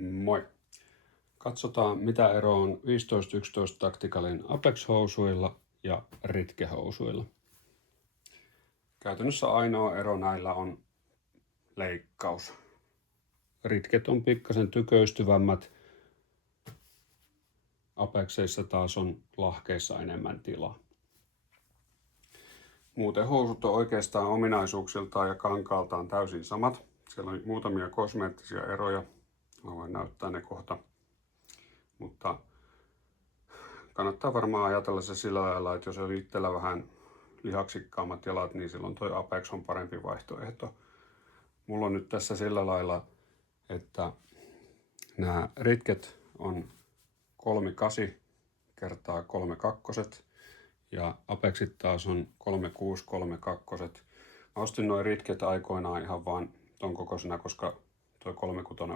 Moi! Katsotaan mitä ero on 15-11 Tacticalin Apex-housuilla ja Ritke-housuilla. Käytännössä ainoa ero näillä on leikkaus. Ritket on pikkasen tyköystyvämmät. Apexeissa taas on lahkeissa enemmän tilaa. Muuten housut on oikeastaan ominaisuuksiltaan ja kankaaltaan täysin samat. Siellä on muutamia kosmeettisia eroja. Mä voin näyttää ne kohta. Mutta kannattaa varmaan ajatella se sillä lailla, että jos on itsellä vähän lihaksikkaammat jalat, niin silloin toi Apex on parempi vaihtoehto. Mulla on nyt tässä sillä lailla, että nämä Ritket on 3.8 kertaa 3.2 ja Apexit taas on 3.6, 3.2. Mä ostin noin Ritket aikoinaan ihan vaan ton kokoisena, koska toi 3.6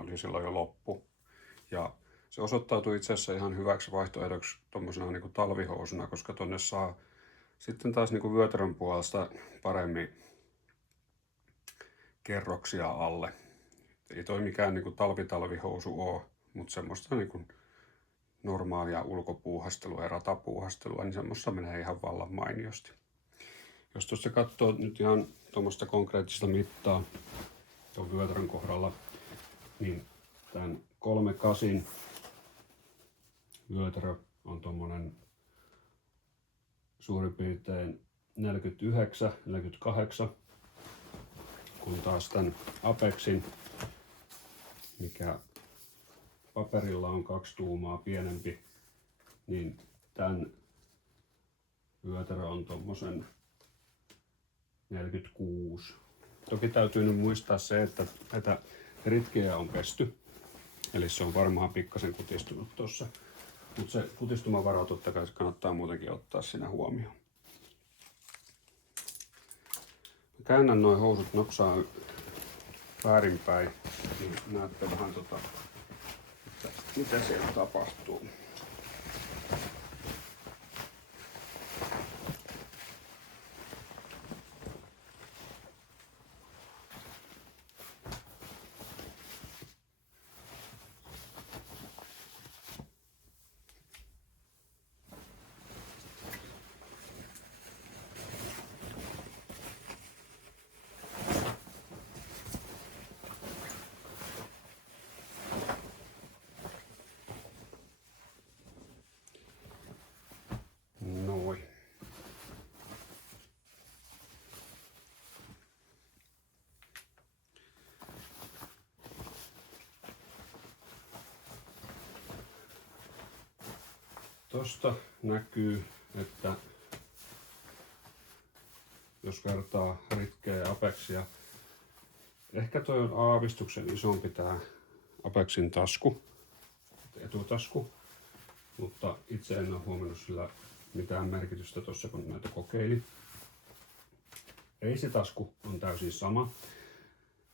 oli silloin jo loppu. Ja se osoittautui itse asiassa ihan hyväksi vaihtoehdoksi tommosena niin kuin talvihousuna, koska tonne saa sitten taas niin kuin vyötärön puolesta paremmin kerroksia alle. Ei toi mikään niin kuin talvihousu ole, mutta semmoista niin kuin normaalia ulkopuuhastelua ja ratapuuhastelua, niin semmoista menee ihan vallan mainiosti. Jos tuosta katsoo nyt ihan tuommoista konkreettista mittaa tuon vyötärön kohdalla, niin tämän 3.8 vyötärö on tuommoinen suurin piirtein 49-48, kun taas tämän Apexin, mikä paperilla on 2 tuumaa pienempi, niin tämän vyötärö on tommosen 46. Toki täytyy nyt muistaa se, että näitä Ritkeä on pesty, eli se on varmaan pikkasen kutistunut tuossa. Mutta se kutistumavaro totta kai kannattaa muutenkin ottaa siinä huomioon. Mä käännän noin housut nopsaa väärinpäin, niin näette vähän että mitä siellä tapahtuu. Tosta näkyy, että jos vertaa Ritkeä ja Apexia, ehkä toi on aavistuksen isompi tää Apexin tasku, etutasku, mutta itse en ole huomannut sillä mitään merkitystä tuossa kun näitä kokeilin. Reisitasku on täysin sama.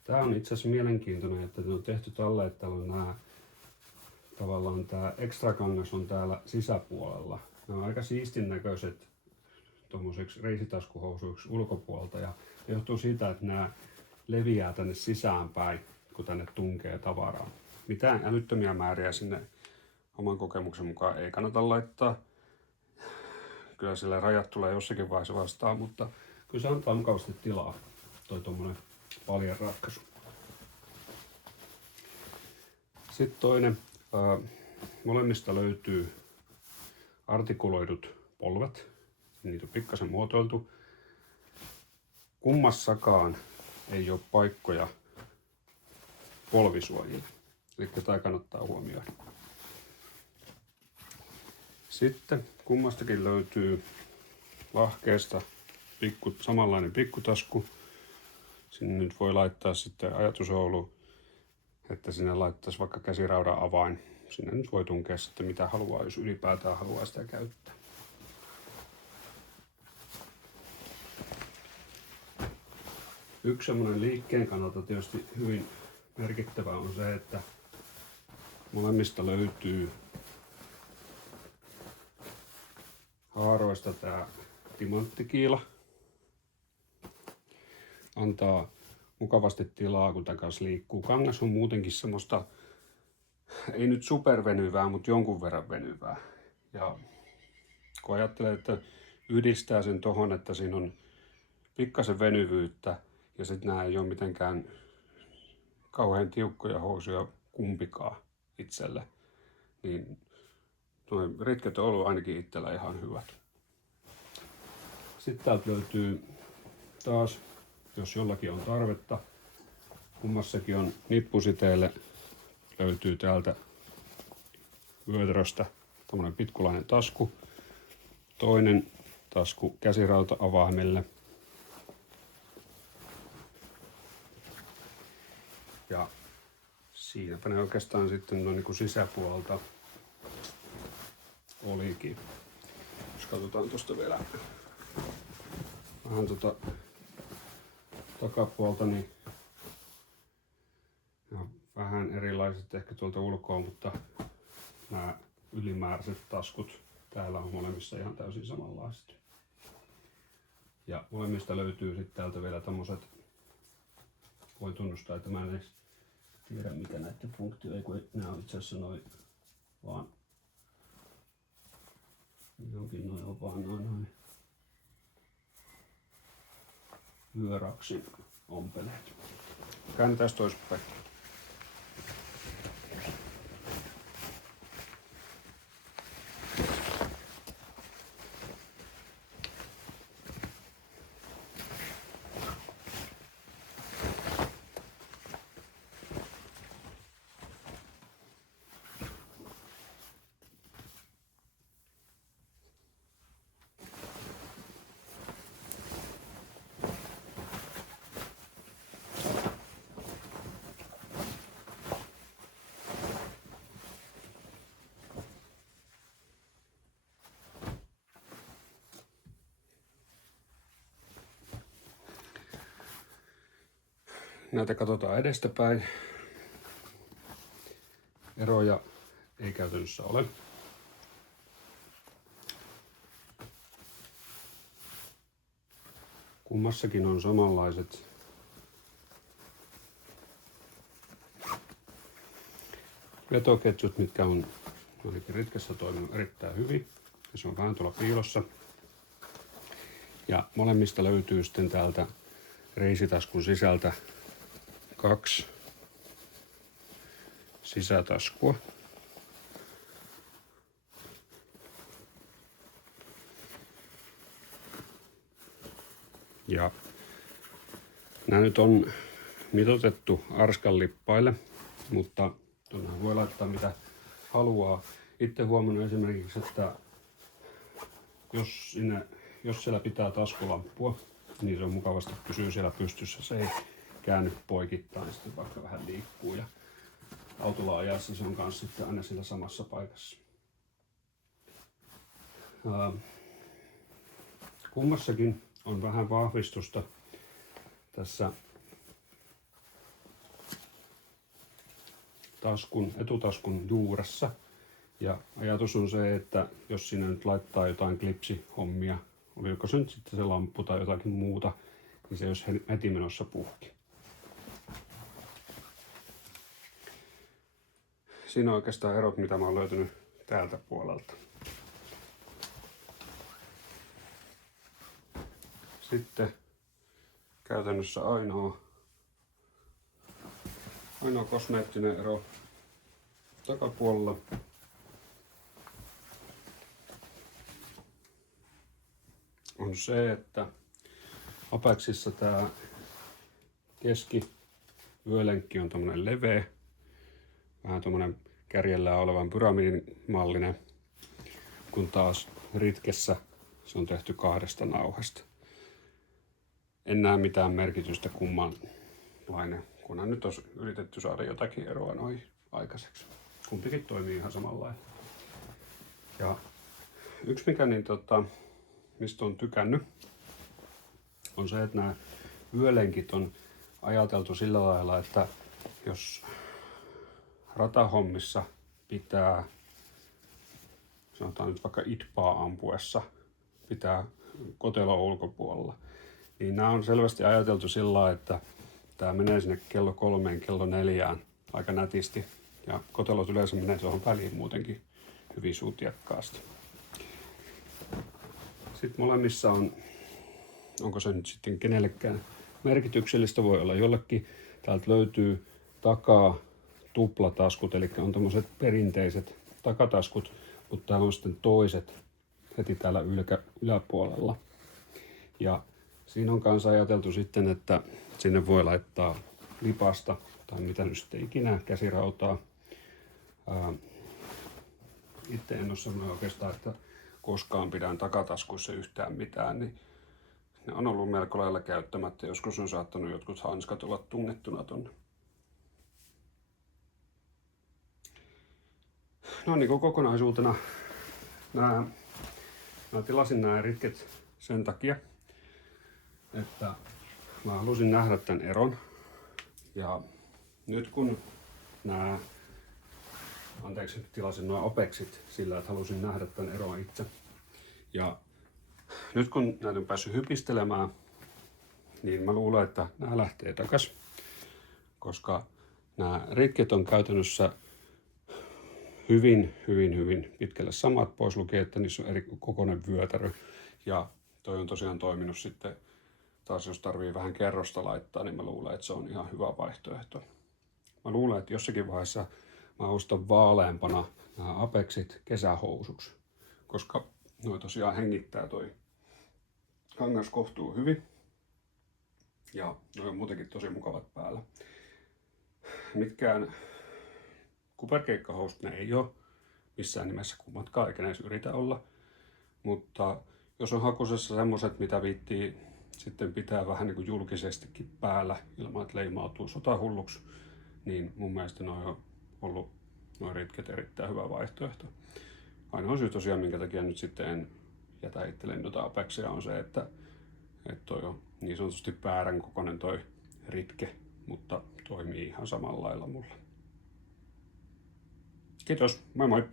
Tää on itse asiassa mielenkiintoinen, että on tehty tällä, että täällä on nämä tavallaan tämä extra kangas on täällä sisäpuolella. Ne on aika siistin näköiset tuommoiseksi reisitaskuhousuiksi ulkopuolelta ja johtuu siitä, että nämä leviää tänne sisäänpäin, kun tänne tunkee tavaraa. Mitään älyttömiä määriä sinne oman kokemuksen mukaan ei kannata laittaa. Kyllä sillä rajat tulee jossakin vaiheessa vastaan, mutta kyllä se antaa mukavasti tilaa, toi tuommoinen paljon ratkaisu. Sitten toinen. Molemmista löytyy artikuloidut polvet, niitä on pikkasen muotoiltu. Kummassakaan ei ole paikkoja polvisuojille, eli tämä kannattaa huomioida. Sitten kummastakin löytyy lahkeesta samanlainen pikkutasku. Sinne nyt voi laittaa sitten ajatusoulu, että sinne laittaisi vaikka käsiraudan avain. Sinne nyt voi tunkea sitten mitä haluaa, jos ylipäätään haluaa sitä käyttää. Yksi semmoinen liikkeen kannalta tietysti hyvin merkittävä on se, että molemmista löytyy haaroista tää timanttikiila. Antaa mukavasti tilaa, kun tämän kanssa liikkuu. Kangas on muutenkin semmoista ei nyt supervenyvää, mutta jonkun verran venyvää. Ja kun ajattelee, että yhdistää sen tohon, että siinä on pikkasen venyvyyttä ja sitten nämä ei ole mitenkään kauhean tiukkoja housuja kumpikaan itselle, niin nuo ritket on ollut ainakin itsellä ihan hyvät. Sitten täältä löytyy taas, jos jollakin on tarvetta, kummassakin on nippusiteelle, löytyy täältä vyötäröstä tämmönen pitkulainen tasku, toinen tasku käsirauta-avaimelle ja siinäpä ne oikeastaan sitten noin niin sisäpuolelta olikin. Jos katsotaan tuosta vielä vähän takapuolta, niin vähän erilaiset ehkä tuolta ulkoa, mutta nämä ylimääräiset taskut täällä on molemmissa ihan täysin samanlaiset. Ja molemmista löytyy sitten täältä vielä tommoset, voi tunnustaa, että mä en edes tiedä mikä näiden funktio, ei kun nämä on itse asiassa noin vaan jonkin noin on vaan noin vyöraksin ompeleet. Käännetään toisinpäin. Näitä katsotaan edestäpäin. Eroja ei käytännössä ole. Kummassakin on samanlaiset vetoketjut, mitkä on ainakin ritkessä toiminut erittäin hyvin. Ja se on vähän tuolla piilossa. Ja molemmista löytyy sitten täältä reisitaskun sisältä 2 sisätaskua. Ja nämä nyt on mitoitettu Arskan lippaille, mutta tuonne voi laittaa mitä haluaa. Itse huomannut esimerkiksi, että jos siellä pitää taskulampua, niin se on mukavasti pysyy siellä pystyssä. Se ei käänny poikittain, sitten vaikka vähän liikkuu. Ja autolla ajassa se on kanssa sitten aina siellä samassa paikassa. Kummassakin on vähän vahvistusta tässä etutaskun juuressa. Ja ajatus on se, että jos sinne nyt laittaa jotain klipsihommia, oliko se nyt sitten se lamppu tai jotakin muuta, niin se olisi heti menossa puhki. Siinä on oikeastaan erot, mitä mä oon löytänyt täältä puolelta. Sitten käytännössä ainoa kosmeettinen ero takapuolella on se, että Apexissa tää keskivyölenkki on tommonen leveä, vähän tommonen kärjellään olevan pyramidimallinen, kun taas ritkessä se on tehty 2 nauhasta. En näe mitään merkitystä kummanlainen, kunhan nyt olisi yritetty saada jotakin eroa noihin aikaiseksi. Kumpikin toimii ihan samanlainen. Ja yksi mikä mistä on tykännyt, on se, että nämä vyölenkit on ajateltu sillä lailla, että jos ratahommissa pitää, sanotaan nyt vaikka idpaa ampuessa, pitää kotelon ulkopuolella, niin nämä on selvästi ajateltu sillä lailla, että tämä menee sinne kello 3, kello 4 aika nätisti Ja kotelot yleensä menee tuohon väliin muutenkin hyvin sutjakkaasti. Sitten molemmissa onko se nyt sitten kenellekään merkityksellistä, voi olla jollekin. Täältä löytyy takaa tuplataskut, eli on tämmöiset perinteiset takataskut, mutta täällä on sitten toiset heti täällä yläpuolella. Ja siinä on kanssa ajateltu sitten, että sinne voi laittaa lipasta tai mitä nyt sitten ikinä, käsirautaa. Itse en ole semmoinen oikeastaan, että koskaan pidän takataskuissa yhtään mitään, niin ne on ollut melko lailla käyttämättä. Joskus on saattanut jotkut hanskat olla tungettuna tonne. No niin, kokonaisuutena mä tilasin nämä ritket sen takia, että mä halusin nähdä tämän eron. Ja nyt kun tilasin nuo opeksit sillä, että halusin nähdä tämän eron itse. Ja nyt kun näitä on päässyt hypistelemään, niin mä luulen, että nämä lähtee takas. Koska nämä ritket on käytännössä hyvin pitkälle samat, pois lukien, että niissä on eri kokoinen vyötärö. Ja toi on tosiaan toiminut sitten, taas jos tarvii vähän kerrosta laittaa, niin mä luulen, että se on ihan hyvä vaihtoehto. Mä luulen, että jossakin vaiheessa mä ostan vaaleampana nämä apeksit kesähousuksi, koska noi tosiaan hengittää toi kangas kohtuu hyvin. Ja noi on muutenkin tosi mukavat päällä. Mitkään kuperkeikkahousut ne ei ole missään nimessä kummatkaan, eikä ne edes yritä olla. Mutta jos on hakusessa semmoset, mitä viittii sitten pitää vähän niin kuin julkisestikin päällä ilman, että leimautuu sotahulluksi, niin mun mielestä noi on ollut nuo ritket erittäin hyvä vaihtoehto. Ainoa syy tosiaan, minkä takia nyt sitten en jätä itselleni noita apekseja, on se, että toi on niin sanotusti väärän kokoinen toi ritke, mutta toimii ihan samalla lailla mulla. Kiitos, moi moi!